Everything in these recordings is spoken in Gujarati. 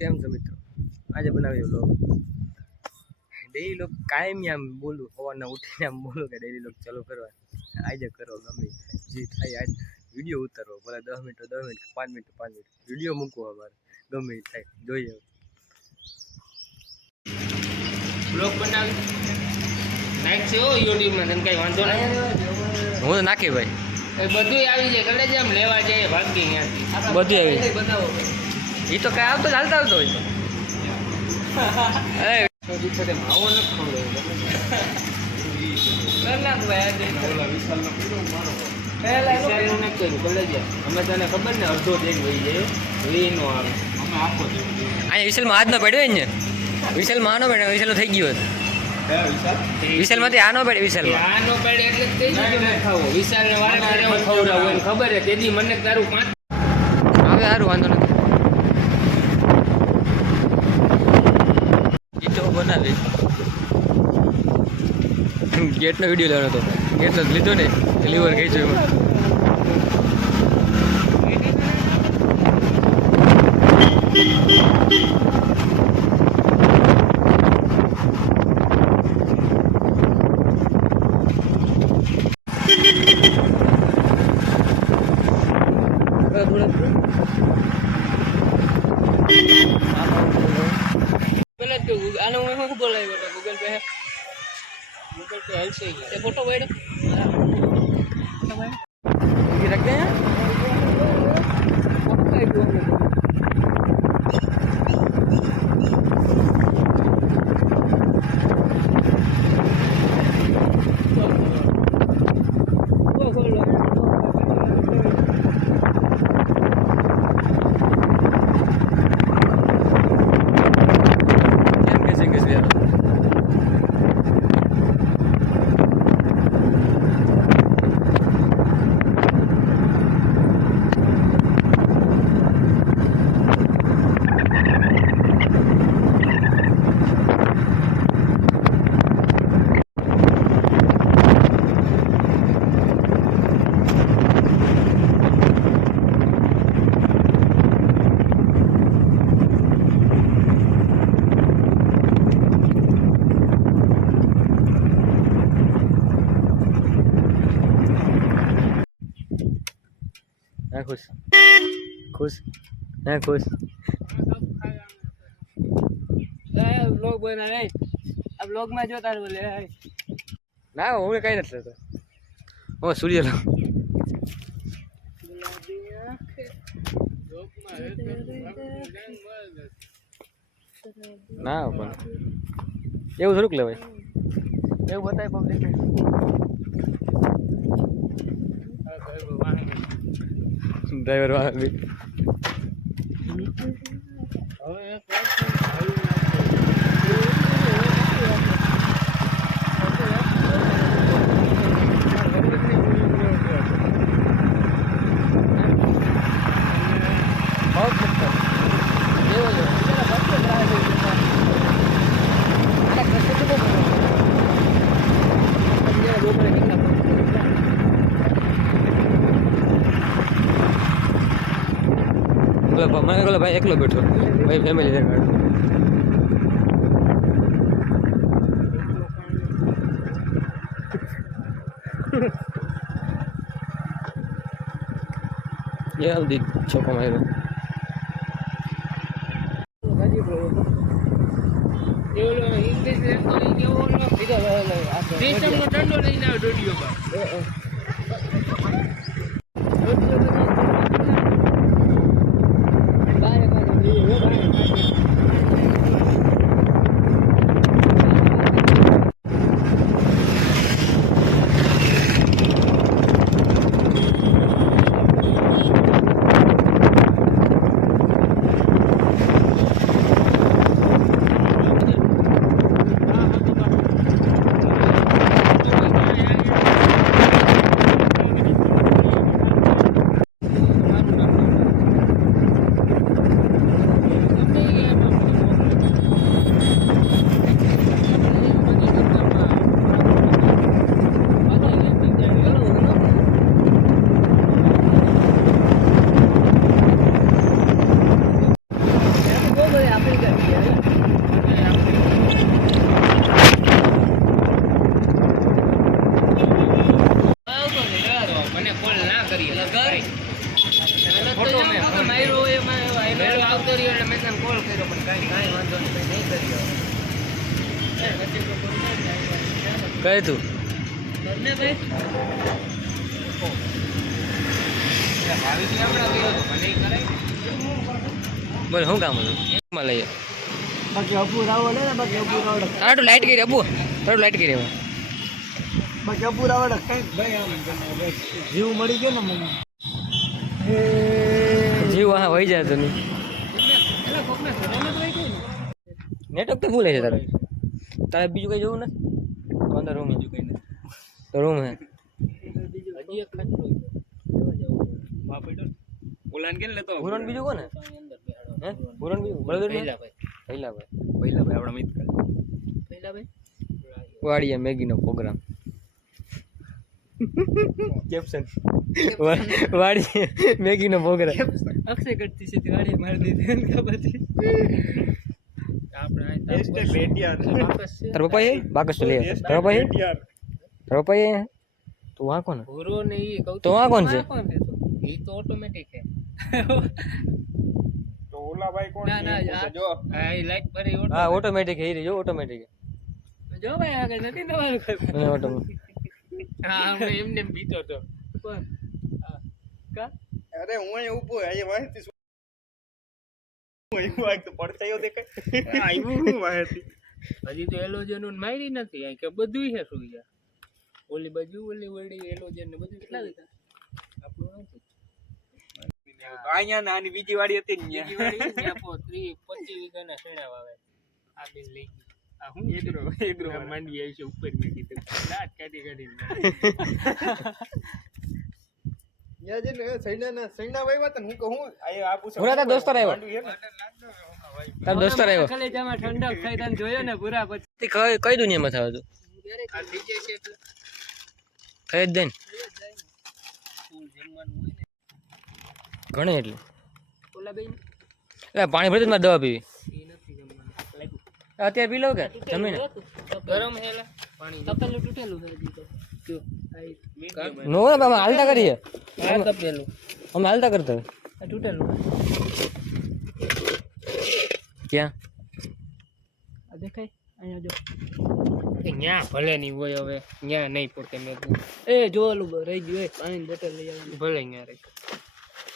કેમ છો મિત્રો? આજે બનાવ્યો લોગ ડેલી લોગ કાયમ આમ બોલું સવારના ઉઠીને આમ બોલું કે ડેલી લોગ ચાલુ કરવા આજે કરો ગમે જે થાય આજ વિડીયો ઉતારવો ભલે 10 minute 10 minute 5 minute 5 minute video મૂકવો અમારે ગમે થાય જોઈએ બ્લોગ બનાવી નાખ છે યુટ્યુબમાં તને કઈ વાંધો નહીં હું તો નાખી ભાઈ બધું આવી જાય કલે જ આમ લેવા જઈએ ભાગી ત્યાંથી બધું આવી બનાવો એ તો કઈ આવતો ચાલતા આવતો હોય તો માવો ન અમે તને ખબર ને અડધો દેખ વહી જાય નો આવે અમે આખો અહીંયા વિશાલમાં હાથ ન પડ્યો ને વિશાલમાં આનો પડ્યો વિશાલ થઈ ગયો વિશાલમાંથી આનો પડે વિશાલમાં આનો પડે એટલે ખાવો વિશાલને વારે વારે હું ખવડાવું એને ખબર હે તેદી મને તારું 5 આવે સારું વાંધો નથી ગીતો બનાવી ગેટનો વિડીયો લેવાનો હતો ગેટનો લીધો ને લીવર ખેંચ્યો એમાં આનો હું બોલાવ્યો હતો ગૂગલ પે હલશે એ ફોટો પાડ્યો रखते हैं खुश खुश है खुश બ્લોગ બનાવે આ બ્લોગમાં જો તાર બોલે ના હું કઈ નથી લેતો હું સૂર્ય લો ના પણ એવું થોડુંક લેવાય એવું બતાય પબ્લિક ડ્રાઈવર વાળા બી મને કહો ભાઈ એકલો બેઠો ભાઈ ફેમિલી દેખાડો ये अब देख छोको मारो ઇંગ્લિશ લેતો નહીં કેવો સિસ્ટમનો દંડો લઈને આવ્યો ડોડિયો પર આપણી ગાડી મને કોલ ના કરી ફોટો મેં માર્યો એમાં આવતો રહ્યો એટલે મેં તને કોલ કર્યો પણ કાંઈ વાંધો નહીં કર્યો કહે તું બોલ શું કામ હતું એમાં લઈએ બાકી અબુ રાવળ હે ને બાકી અબુ રાવળ તારું લાઈટ કરી અબુ તારું લાઈટ કરી બાકી અબુ રાવળ કઈ ભાઈ આમ જીવ મળી ગયો ને મને જીવ હા વહી જાય તો નહીં નેટવર્ક તો ફૂલ છે તારે તારે બીજું કઈ જોવું ને તો અંદર રૂમ બીજું કઈ નથી તો રૂમ હે હજી એક ખાટલો ઓલાન કે લેતો ભુરન બીજું કોને હે ભુરન બીજું બળદર પહેલા ભાઈ આપણા મિત્ર પહેલા ભાઈ વાડીયા મેગીનો પ્રોગ્રામ કેપ્શન વાડી મેગીનો પ્રોગ્રામ અક્ષય કરતી છે તે વાડી મારી દીધી ખબર છે આપણે તાર પપ્પા એ બાકસ તો લે તાર પપ્પા એ તાર પપ્પા એ તું આ કોણ ભૂરો ને ઈ કહું તો આ કોણ છે ઈ તો ઓટોમેટિક છે તો ઓલા ભાઈ કોણ ના ના જો આ લાઈટ પર હા ઓટોમેટિક હે જો ઓટોમેટિક જો ભાઈ આગળ નથી તમારું મને ઓટોમેટિક હા હું એમને બીતો તો કોણ કા અરે હું અહીં ઊભો અહીં વાહેતી શું અહીં વાગ તો પડતાયો દેખાય આવ્યું હું વાહેતી હજી તો એલોજન નું મારી નથી આ કે બધું છે સુઈ ઓલી બાજુ ઓલી વળી એલોજન ને બધું કેટલા લીધા આપણું નથી અહીંયા નાની બીજી વાડી હતી ને બીજી વાળી ત્યાં 30 25 વીઘાના શેણા વાવે આ બેન લઈ ગઈ આ હું એદરો માંડવી આવી છે ઉપર મેં કીધું દાંત કાઢી યા જે સૈના વાવ્યા હતા ને હું કહું આ પૂછો પૂરા તાર દોસ્તર આવ્યો તાર દોસ્તર આવ્યો ખાલી જમા ઠંડક થઈ તને જોયો ને પૂરા પછી કઈ દુનિયામાં થાવ તું આ થઈ જાય છે એટલે કઈ જ દે ને ફૂલ જમવાનું હોય ને ઘણે એટલે ઓલા બેન એટલે પાણી ભરી દવા પીવી એ નથી જમવાનું લાગ્યું અત્યારે પી લો કે જમીને ગરમ હેલા પાણી તપેલું તૂટેલું છે હજી તો જો નો અમે હાલતા કરીએ આ તપેલું અમે હાલતા કરતા આ તૂટેલું ક્યાં આ દેખાય અહીંયા જો ન્યા ભલે નહીં હોય હવે ન્યા નહીં પોતે મેં એ જોવાનું રહી ગયું એ પાણી બોટલ લઈ આવવાનું ભલે ન્યા રહી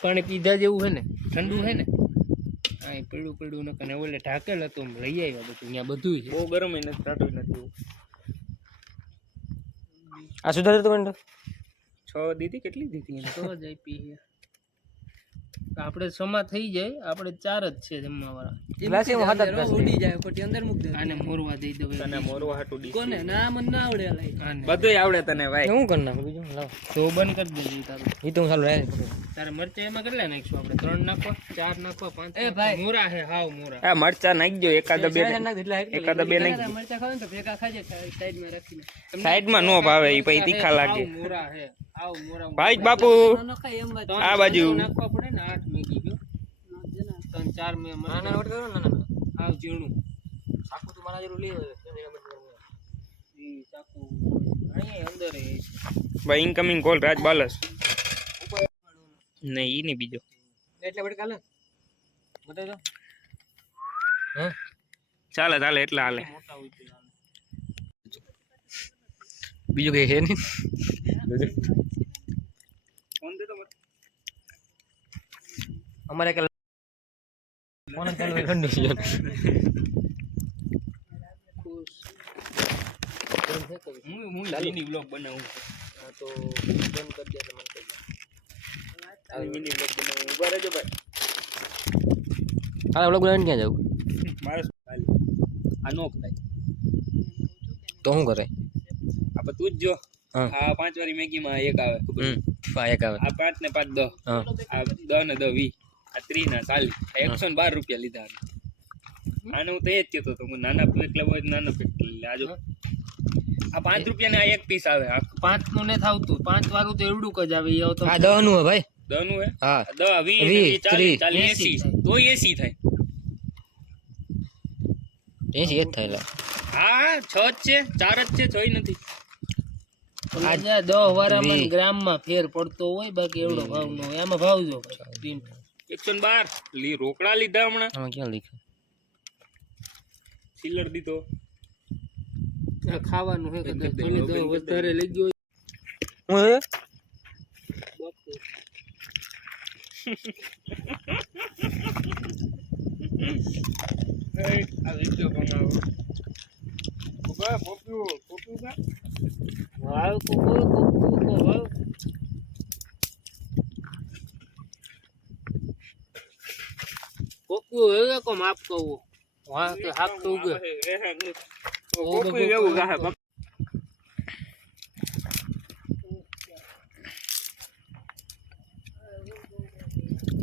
પાણી પીધા જેવું છે ને ઠંડુ છે ને હા પીળું ન કને ઓલે ઢાકેલ હતું લઈ આવ્યા બધું ન્યા બધું છે બહુ ગરમ નથી ટાટું નથી આ સુધાર તો કંડો 6 દીધી કેટલી દીધી એને તો જ આપી છે આપણે સમા થઈ જાય આપણે 4 જ છે જમવા વાળા ગ્લાસી માં હાથ ઉડી જાય ખોટી અંદર મૂક દે આને મોરવા દઈ દે તને મોરવા હાટુ ડી કોને ના મને ના આવડે લાઈ બધુંય આવડે તને ભાઈ હું કરી નાખું બીજું લાવ તો બંધ કરી દેજે તારું એ તો હું ચાલુ રહે તારે મરચા એમાં કેટલા નાખશું આપણે 3 નાખવા 4 નાખવા 5 એ ભાઈ મોરા હે હાવ મોરા આ મરચા નાખજો એકાદ બે નાખજો મરચા ખાવ ને તો ભેગા ખાજે સાઈડમાં રાખીને સાઈડમાં નો ભાવે ઈ પછી તીખા લાગે મોરા હે હાવ મોરા ભાઈ બાપુ આ બાજુ નાખવા પડે ને 8 મેગી ગયો 3 4 મે નાના નોટ કરો ના ના હાવ ઝીણું સાકુ તું મારા જેવું લે ઈ ચાકુ અહીંયા અંદર હે ભાઈ ઇનકમિંગ કોલ રાજ બાલસ નહીં ઈ નહીં બીજો એટલે બડે કાલે બતાવ તો હે ચાલે એટલે હાલે મોટા હોય છે બીજું કઈ છે નહીં ફોન દે તો અમારે કે ફોન ચાલુ હોય કંડિશન હું મિની વ્લોગ બનાવું તો બંધ કરી દે મને કહી આ મિની બ્લોગ બનાવું ઉભા રહેજો ભાઈ હાલ વ્લોગ બનાવીને ક્યાં જાવ મારે ખાલી આ નો કરાય તો શું કરે આ તું જ જો હા આ 5 વાળી મેગી માં એક આવે ખબર એક આવે આ 5 ને 5 10 હા આ 10 ને 10 20 આ 30 ના 40 112 રૂપિયા લીધા આને હું તો એ જ કહેતો હતો હું નાના પેક લેવો હોય તો નાનો પેક લે આજો આ 5 રૂપિયા ને આ એક પીસ આવે આ 5 નું ને થાવતું 5 વાળું તો એવડું જ આવે એ તો આ 10 નું હે ભાઈ 10 નું હે હા 10 20 40 80 તો 80 થાય 80 જ થાય લા. હા 6 જ છે, 4 જ છે, 6 નથી. આ 10 વારામાં ને ગ્રામમાં ફેર પડતો હોય, બાકી એવડો ભાવ ન હોય. આમાં ભાવ જો 112 રોકડા લીધા હમણાં. આમાં ક્યાં લખ્યું? સિલર દીધો. આ ખાવાનું હે કદાચ ભલે 10 વધારે લઈ ગયો હું આ વિડિયો બનાવો. ઓબા પોપ્યુ કા વાવ કો વાવ કોકુ હે કો માફ કહું વાહ કે હાક તો ઉગે પોપ્યુ એવું ગાહે.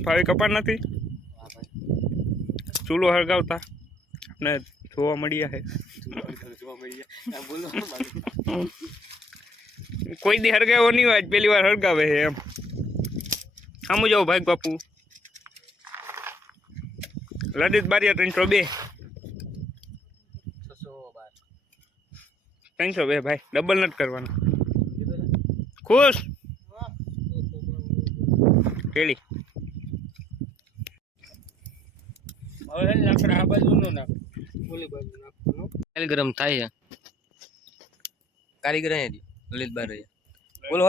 ભાઈ કપાર નથી ચૂલો હળગાવતા ને જોવા મળ્યા હે. કોઈ દી હળગાવ્યો નહીં હોય, પહેલી વાર હળગાવે છે એમ. સામું જાઓ ભાઈ બાપુ. લલિત બારિયા 302 302 ભાઈ, ડબલ નથી કરવાનું. ખુશ પેલી હવે લાકડા આ બાજુ નો નાખ, ઓલી બાજુ નાખવાનો. તેલ ગરમ થાય છે. કારીગર અહીંયા લલિત બાર બોલો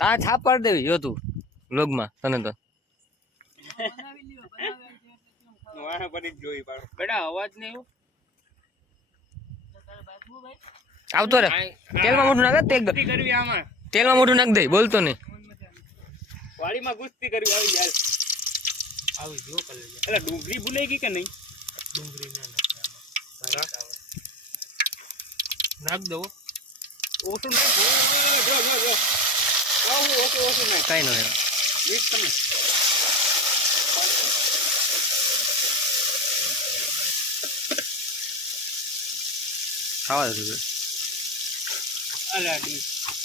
તા છાપ પાડ દેવી જો તું વ્લોગમાં તને તો બેટા અવાજ નહીં આવતો રે. તેલમાં મોઢું નાખ દે, કરવી આમાં તેલમાં મોઢું નાખ દે, બોલતો નહીં. વાડીમાં ગુસ્તી કરવી આવી યાર. આવી જો કલે એટલે ડુંગળી ભૂલાઈ ગઈ કે નહીં? ડુંગળી ના નાખ દો ઓછું નાખ. જો ઓછું નાખ. કાંઈ ન થાય. મિક્સ તમે ખાવા દે તું. અલા ડી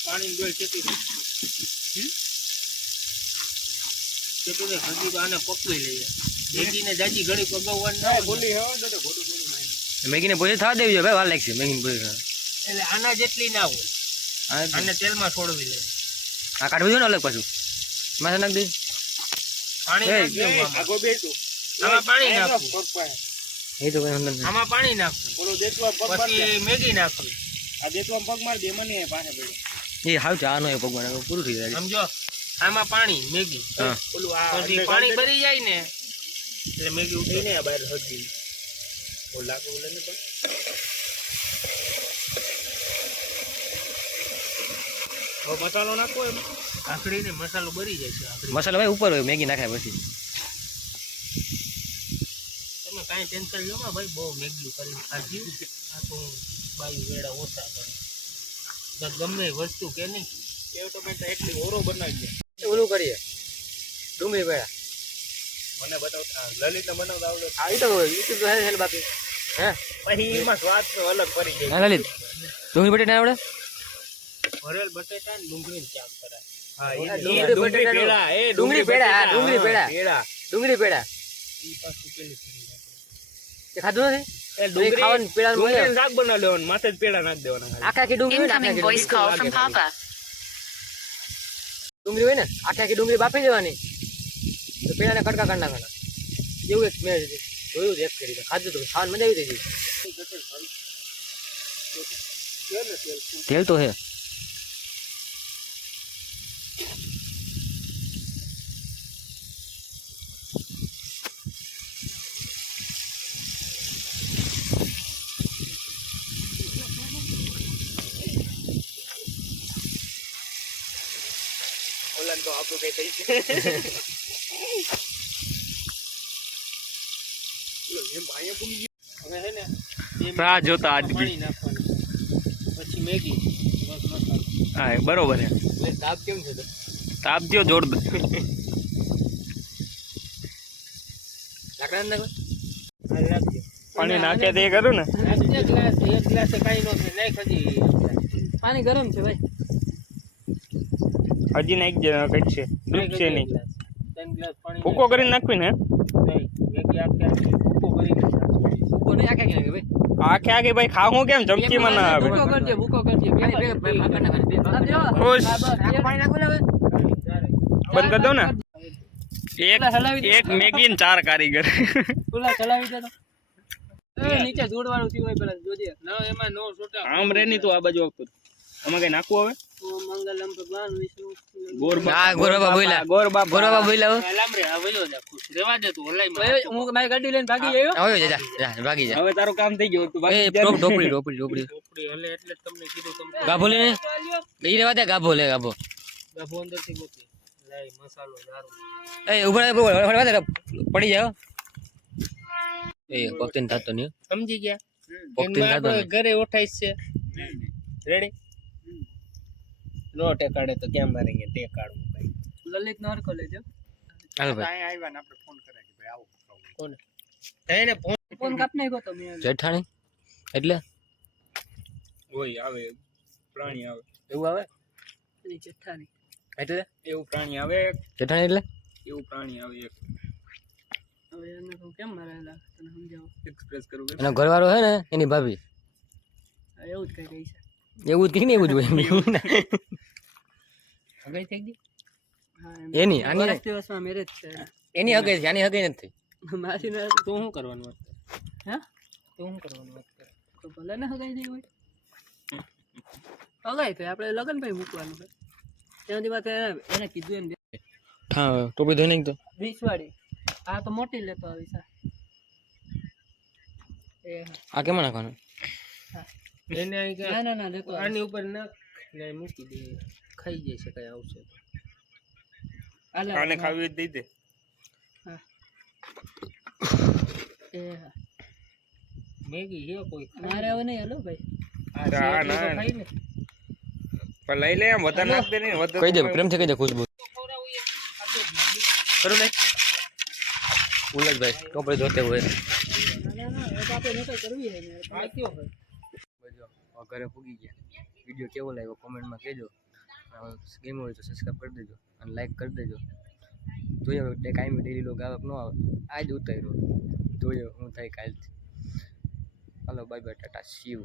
પાણી ડોલ ચેતી દે ચેતી દે હજી આને પકવી લઈએ. મેગીને જાજી ઘડી પગવવાનું ના ભૂલી હો તો ભૂલી મેગીને પોતે થવા દેવી જોઈએ ભાઈ, વાર લાગશે મેગીને પોતે. એટલે આના જેટલી ના હોય, આને તેલમાં છોડવી લઈએ. આ કાઢવું જોઈએ ને અલગ પાછું માથે નાખ દે. પાણી નાખ દેવું આમાં. આગો બેઠું આમાં પાણી નાખવું, એ તો કઈ અંદર નહીં. આમાં પાણી નાખવું, બોલો દેતવા પગ માર દે. પછી મેગી નાખવી. આ દેતવા પગ માર દે મને પાસે પડ્યો. એ હાવ છે આનો એ ભગવાન હવે પૂરું થઈ જાય. સમજો આમાં પાણી મેગી હા ઓલું આ પછી પાણી ભરી જાય ને એટલે મેગી ઉઠી ને આ બહાર હજી ઓ લાગે ઓલે ને પણ ઓ મસાલો નાખો એમ. આખડીને મસાલો બરી જાય છે. આખડી મસાલો ભાઈ ઉપર હોય, મેગી નાખાય પછી. તમે કાંઈ ટેન્શન લો માં ભાઈ, બહુ મેગી કરીને ખાધી. આ તો બાયું વેડા ઓછા કરે. ગમે એ વસ્તુ કે નહીં એ તો મેં એટલી ઓરો બનાવી દે. ઓલું કરીએ ડુંગળી પેડા. મને બતાવતા લલિતને બનાવતા આવડે. આ ઈ તો યુટ્યુબ તો હે બાકી હે. પછી એમાં સ્વાદ તો અલગ પડી જાય. હા લલિત ડુંગળી બટેટા આવડે? ભરેલ બટેટા ને ડુંગળીને ચાક કરાય. હા ડુંગળી પેડા, એ ડુંગળી પેડા, હા, ડુંગળી પેડા. પેડા ડુંગળી પેડા ઈ પાછું પેલી કરી નાખે. તે ખાધું નથી? એ ડુંગળી ખાવાનું પેડા ડુંગળીનું શાક બનાવી લેવાનું, માથે જ પેડા નાખી દેવાના ખાલી. આખી આખી ડુંગળી હોય ને, આખી Incoming voice call from Papa. ડુંગળી હોય ને આખી આખી ડુંગળી બાફી દેવાની, તો પેલાને કટકા કરી નાખવાના. એવું એક મેં જોયું એક કરી ખાધું તો ખાવાનું મજા આવી ગઈ. તેલ તો હે. ઓલાને તો આપણું કઈ થઈ છે. હવે હે ને રાહ જોતા આજ બી. પાણી નાખવાનું, પછી મેગી બસ મસાલો. હા બરોબર છે. એટલે તાપ કેમ છે તો? તાપ દ્યો જોરદાર. લાકડા અંદર હા, રાખજો. પાણી નાખે તે કરું ને. નાખજે ગ્લાસ, એક ગ્લાસે કાંઈ ન થાય. નાખ હજી. પાણી ગરમ છે ભાઈ. હજી નાખ જે કઈ છે ડૂબ છે નહીં. 3 ગ્લાસ પાણી ભૂકો કરીને નાખવી ને. નહીં. મેગી આખે ભૂકો કરી કોને આખે કે ભાઈ આખે આખે ભાઈ ખાવું કેમ ચમચીમાં ના આવે ભૂકો કરજે ખુશ પાણી નાખો ને હવે બંધ કરી દો ને એક મેગી ને 4 કારીગર ખુલ્લા ચલાવી દે તો એ નીચે જોડવાનું થયું હોય પેલા જોજે ના એમાં નો છોટા આમ રે ની તો આ બાજુ આવતું આમાં કઈ નાખવું હવે ઓમ મંગલમ ભગવાન વિષ્ણુ ના ગોરબા બોલ્યા ગોરબા બોલ્યા લામ રે હવે જો જા ખુશ રેવા દે તું ઓનલાઈન હું મારી ગાડી લઈને ભાગી આવ્યો હવે જા ભાગી જા હવે તારું કામ થઈ ગયું તું એ બાકી ટોપડી ઉપડી હલે એટલે જ તમને કીધું તમને ગાભો લે ઈ રેવા દે ગાભો ગાભો અંદર થી ગોતી લઈ મસાલો દારૂ એ ઉભા પડી જાય એ પકતીન થાતો નહીં સમજી ગયા પકતીન થાતો નહીં ઘરે ઉઠાઈશ છે રેડી નો ટેકાડે તો કેમ મારેંગે ટેકાડવું ભાઈ લલિત નો હરખો લેજો હાલ ભાઈ આવ્યા ને આપણે ફોન કરાય કે ભાઈ આવો કોને એને ફોન કાપ નાખ્યો તો મેં જેઠાણી એટલે ઓય આવે પ્રાણી આવે એવું આવે એની ચઠ્ઠાની એટલે એવું પ્રાણી આવે જેઠાણી એટલે એવું પ્રાણી આવે એક હવે એને તો કેમ મારેલા તને સમજાવો એક્સપ્રેસ કરવું એનો ઘરવાળો હે ને એની ભાભી એવું જ કઈ રહી છે એવું જ કઈ ને એવું જ હોય હગાઈ થઈ ગઈ હા એની આની વર્ષ દિવસમાં મેરેજ છે એની હગાઈ છે આની હગાઈ નથી માસી ને તો શું કરવાનું વાત હે તો શું કરવાનું વાત કરે તો ભલે ને હગાઈ નહીં હોય હગાઈ તો આપણે લગન ભાઈ મૂકવાનું હોય ત્યાંથી વાત એને કીધું એમ હા ટોપી ધોઈ નાખ તો 20 વાળી આ તો મોટી લેતો આવી સા એ આ કેમ નાખવાનું એને ના લેતો આની ઉપર નાખ ને મૂકી દે ખાઈ જાય છે કઈ આવશે આને ખાવી દઈ દે હા એ મેગી હે કોઈ મારે હવે નહીં હાલો ભાઈ આ ના ખાઈ ને પણ લઈ લે એમ વધારે નાખ દે ને વધારે કહી દે પ્રેમથી કહી દે ખુશબુ કરું ને ઉલ્લાસભાઈ કપડે ધોતે હોય ના એ તો આપણે નકલ કરવી હે ને આ કયો હોય ઘરે પૂગી ગયા વિડીયો કેવો લાગ્યો કોમેન્ટમાં કહેજો ગેમ હોય તો સબસ્ક્રાઈબ કરી દેજો અને લાઈક કરી દેજો જોઈએ હવે કાંઈ ડેલી લોગ આવક ન આવે આજ ઉતાર્યો જોઈએ હું થાય કાલથી હાલો બાય બાય ટાટા શિવ